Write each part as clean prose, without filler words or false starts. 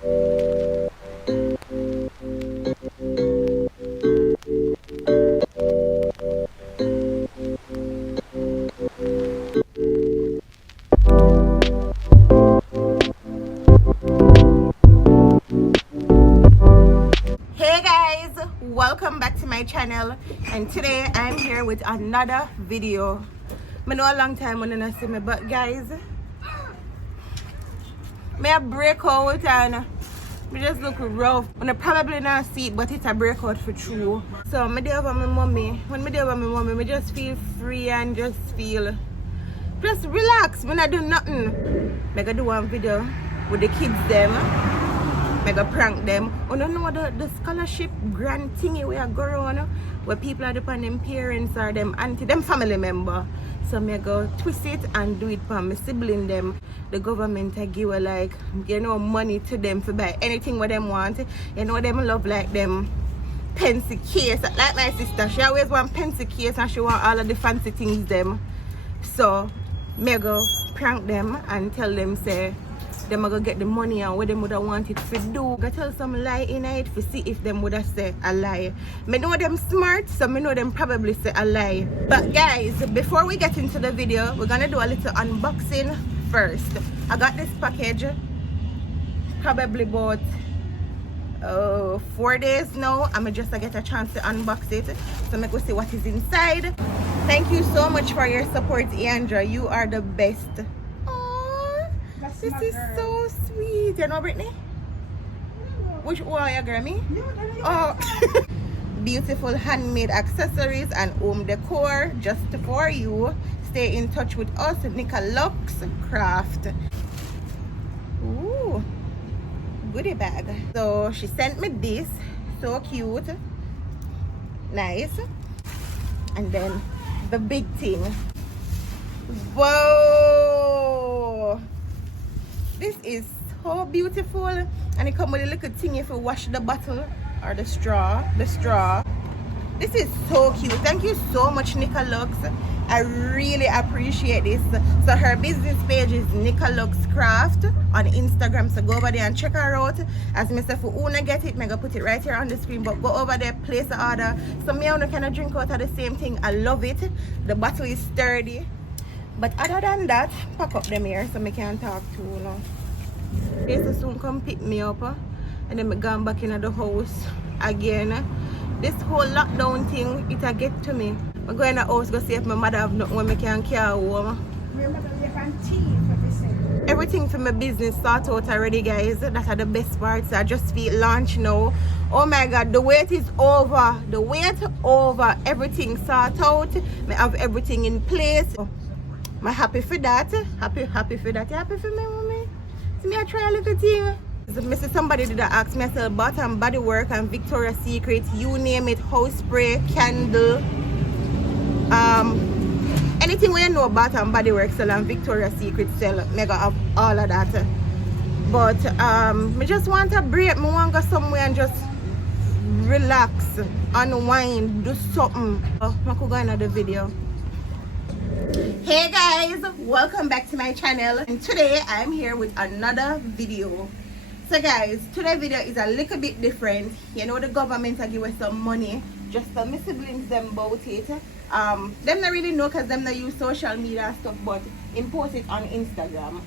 Hey guys, welcome back to my channel, and today I'm here with another video. I know a long time when you see me, but guys, may I break out and me just look rough. I probably not see it, but it's a breakout for true. So me there over my mommy. When me there over my mommy, me just feel free and just relax. Me not do nothing. Me go do one video with the kids them. Me go prank them. You don't know the scholarship grant thingy we are going on, where people are depending on them parents or them auntie, them family member. So me go twist it and do it for my sibling them. The government I give like, you know, money to them to buy anything what them want. You know them love like them pencil case. Like my sister, she always want pencil case and she want all of the fancy things them. So me go prank them and tell them say them are gonna get the money and what them would have wanted to do. I tell some lie in it to see if them would have said a lie. Me know them smart, so me know them probably say a lie. But guys, before we get into the video, we're gonna do a little unboxing first. I got this package probably about 4 days now. I'm just to get a chance to unbox it, so me go see what is inside. Thank you so much for your support, Andra. You are the best. This is so sweet. You know, Brittany? Which one are you, Grammy? Oh, beautiful handmade accessories and home decor just for you. Stay in touch with us, Nickalux Craft. Ooh, goodie bag. So she sent me this. So cute. Nice. And then the big thing. Whoa! This is so beautiful, and it comes with a little thing if you wash the bottle or the straw. This is so cute. Thank you so much, Nickalux. I really appreciate this. So her business page is Nickalux Craft on Instagram, so go over there and check her out. As me say, for una get it, me go put it right here on the screen, but go over there, place the order. So me and kind of drink out of the same thing. I love it. The bottle is sturdy. But other than that, pack up them here so I can talk to you now. They soon come pick me up and then I gone back into the house again. This whole lockdown thing, it'll get to me. I'm going to the house to see if my mother have nothing when I can carry home. Everything for my business start out already, guys. That are the best parts. I just feel launch now. Oh my god, the wait is over. The wait over. Everything start out. I have everything in place. I'm happy for that. Happy for that. You happy for me, mommy? See me, I try a little thing. So, somebody did ask me, I sell Bath and Body Work and Victoria's Secret, you name it, house spray, candle, anything where you know Bath and Body Work sell and Victoria's Secret sell, mega have all of that. But I just want a break. I want to go somewhere and just relax, unwind, do something. I could go another video. Hey guys, welcome back to my channel, and today I'm here with another video. So guys, today's video is a little bit different. You know, the government will give us some money just for my siblings them about it. Them not really know because them not use social media and stuff, but import it on Instagram.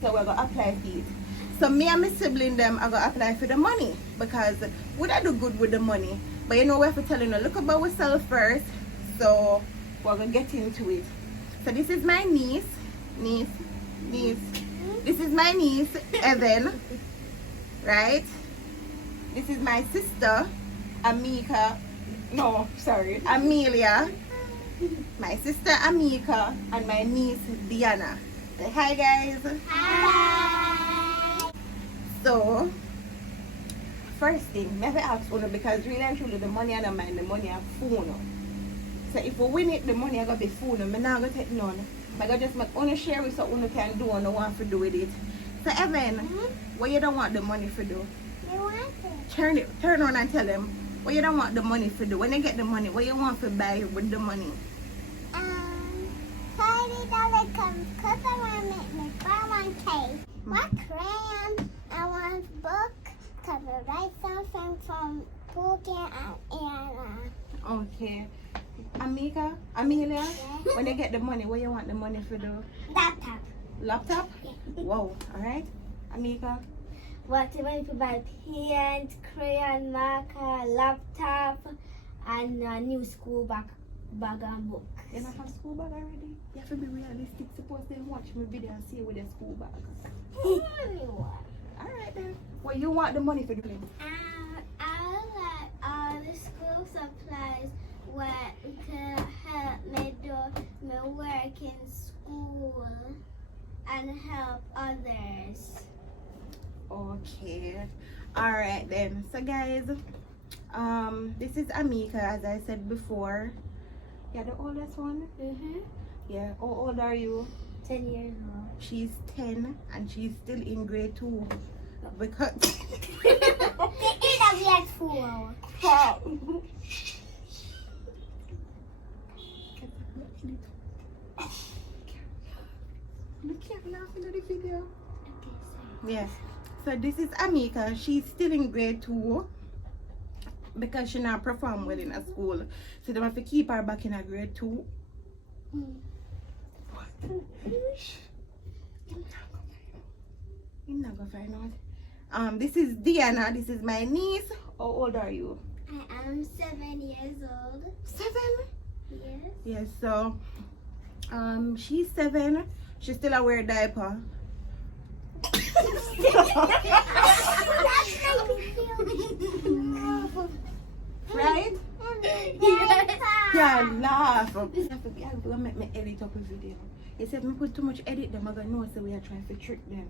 So we're gonna apply for it. So me and my sibling them are gonna apply for the money because we I do good with the money. But you know, we have to tell you, look about ourselves first. So we're gonna get into it. So this is my niece. This is my niece, Evan. Right? This is my sister, Amelia. My sister Amika and my niece Diana. Say hi guys. Hi. So first thing, never ask Uno because really and truly the money I don't mind, the money I phone. So if we win it, the money I got be phone. I'm not gonna take none. I got just make Uno share it so Uno can do and no want to do with it. So Evan, what you don't want the money for do? I want it. Turn on and tell them what you don't want the money for do. When they get the money, what you want to buy with the money? $30 because I want to make my 401k. What crayon? write something from Pookie and Anna. Okay. Amelia, when you get the money, what you want the money for the Laptop. laptop? Yeah. Whoa, alright. Amika, What you want to buy? Paint, crayon, marker, laptop, and a new school bag and book. you not have school bag already? You have to be realistic. Suppose they watch my video and see you with a school bag. Alright then. What you want the money for doing? I like all the school supplies where to help me do my work in school and help others. Okay. Alright then. So guys, this is Amika, as I said before. Yeah, the oldest one? Yeah. How old are you? 10 years old. She's 10 and she's still in grade 2. Because We at school. You can't laugh in the video. Okay, sorry. Yes. So this is Amika. She's still in grade 2 because she not perform well in a school. So they have to keep her back in a grade 2. You're not gonna find out. This is Diana. This is my niece. How old are you? I am 7 years old. 7. Yes. Yes. So, she's 7. She still a wear diaper. Right? Yeah, laugh. You have to make me edit up a video. He said, me put too much edit them, I'm gonna know so we are trying to trick them.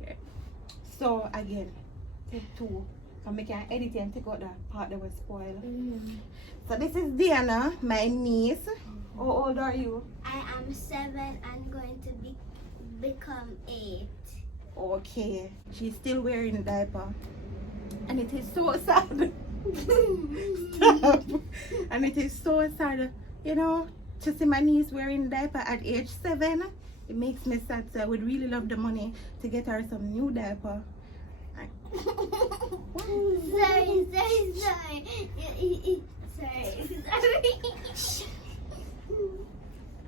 Yeah. So again, take 2. So I can edit it and take out the part that was spoiled. So this is Diana, my niece. How old are you? I am 7 and going to become 8. Okay. She's still wearing a diaper. And it is so sad. Stop. And it is so sad, you know, to see my niece wearing a diaper at age 7. It makes me sad. So I would really love the money to get her some new diaper. Sorry.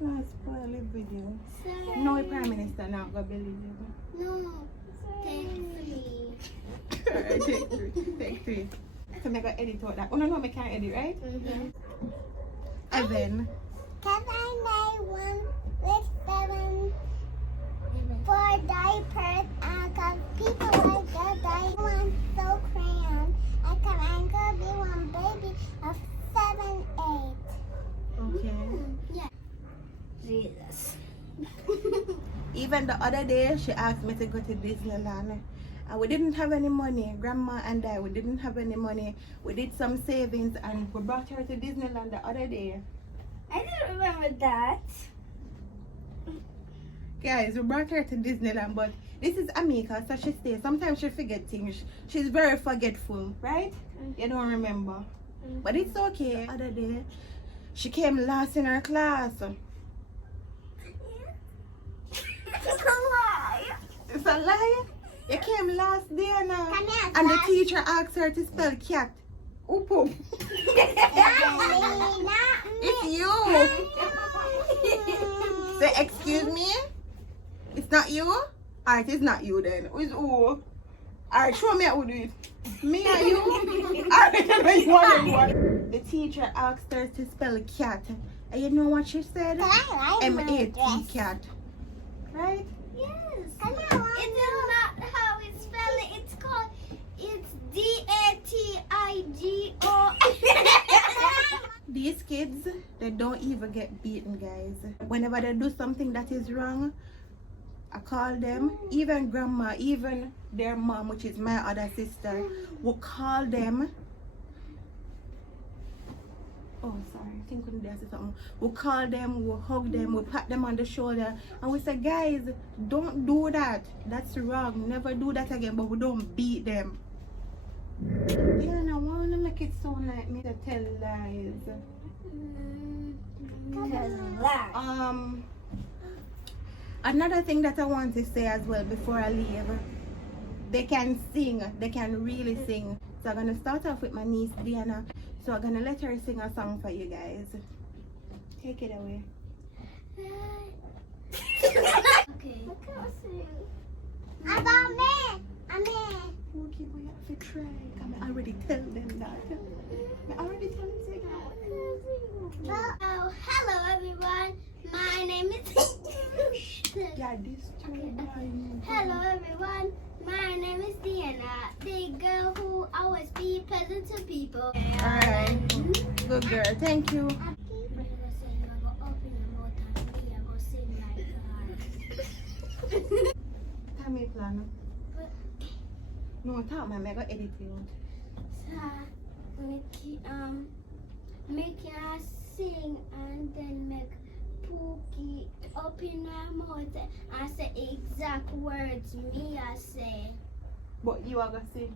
Last spoil the video. Sorry. No, the Prime Minister not gonna believe you. No. Take 3. Alright, take 3. Take 3. So I gotta edit out that. Oh no, I can't edit, right? Evan. Can I make one with 7 for diapers? Cause people like the diaper one so crayon. I could be one baby of 7, 8. Okay. Yeah. Jesus. Even the other day, she asked me to go to Disneyland. And we didn't have any money. Grandma and I, we didn't have any money. We did some savings and we brought her to Disneyland the other day. I didn't remember that. Guys, we brought her to Disneyland, but this is Amika, so she stays. Sometimes she forget things. She's very forgetful, right? You don't remember. But it's okay. The other day, she came last in her class. It's a lie. It's a lie? You came last day now. Come here, And the Dad. teacher asked her to spell cat. Oop, oop. It's you. Say, excuse me? It's not you? Alright, it's not you then. It's who? Alright, show me how to do it. Me or you? Alright, then you want to do it. The teacher asked her to spell cat. And you know what she said? M-A-T, cat. Right? Yes. It's not how it's spelled. It's called. It's D-A-T-I-G-O. These kids, they don't even get beaten, guys. Whenever they do something that is wrong, I call them, even grandma, even their mom, which is my other sister, will call them. Oh, sorry, I think when they say something. We'll call them, we'll hug them, we'll pat them on the shoulder, and we say, guys, don't do that. That's wrong. Never do that again, but we don't beat them. Yeah, and I want to make it sound like me to tell lies. Another thing that I want to say as well before I leave. they can sing. They can really sing. So I'm gonna start off with my niece Diana. So I'm gonna let her sing a song for you guys. Take it away. Okay. I can't sing. About me. I'm me. Okay, boy, you have to try. I already tell them that. I already tell them that. Oh, hello everyone. My name is. Yeah, this time. Hello everyone. My name is Diana, the girl who always be pleasant to people. Alright. Good girl. Thank you. Tell me plan. No, talk my mega edit you. Make her sing and then make Pookie open her mouth and say exact words me I say. But you are gonna sing.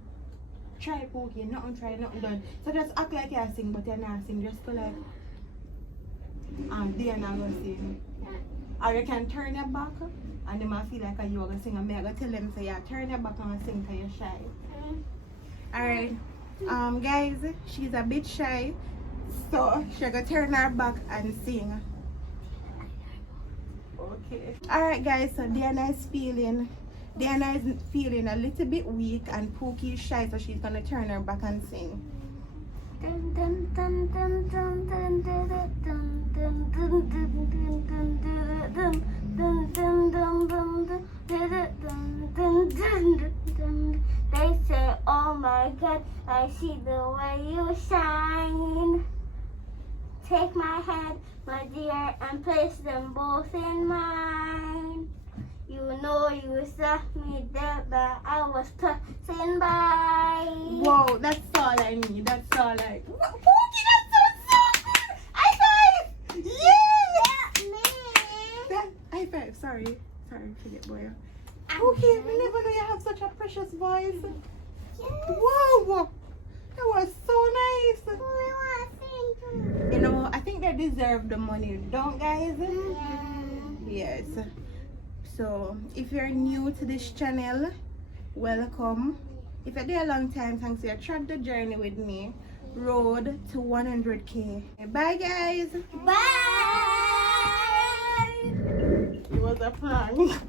Try Pookie, nothing try, nothing done. So just act like you're sing, but you're not sing. Just go like, they're not gonna sing. Or you can turn your back and they might feel like you are gonna sing. And me I gonna tell them say, yeah, turn your back and sing because you're shy. Alright. Guys, she's a bit shy. So she's gonna turn her back and sing. Okay. Alright guys, so Diana is feeling a little bit weak and Pookie is shy, so she's gonna turn her back and sing. Dun, dun, dun, dun, dun, dun, dun, dun, dun, dun, dun, dun, dun, dun, dun, dun. They say, oh my God, I see the way you shine. Take my hand, my dear, and place them both in mine. You know you saw me there, but I was passing by. Whoa, that's all I need. That's all I. Pookie, that sounds so good. High five! Yeah! That, high five. Sorry, forget boy. Pookie, I never knew you have such a precious voice. Whoa, that was so nice. You know, I think they deserve the money, don't guys? Yes. So, if you're new to this channel, welcome. If you're there a long time, thanks for your track the journey with me. Road to 100K. Bye guys. Bye. It was a prank.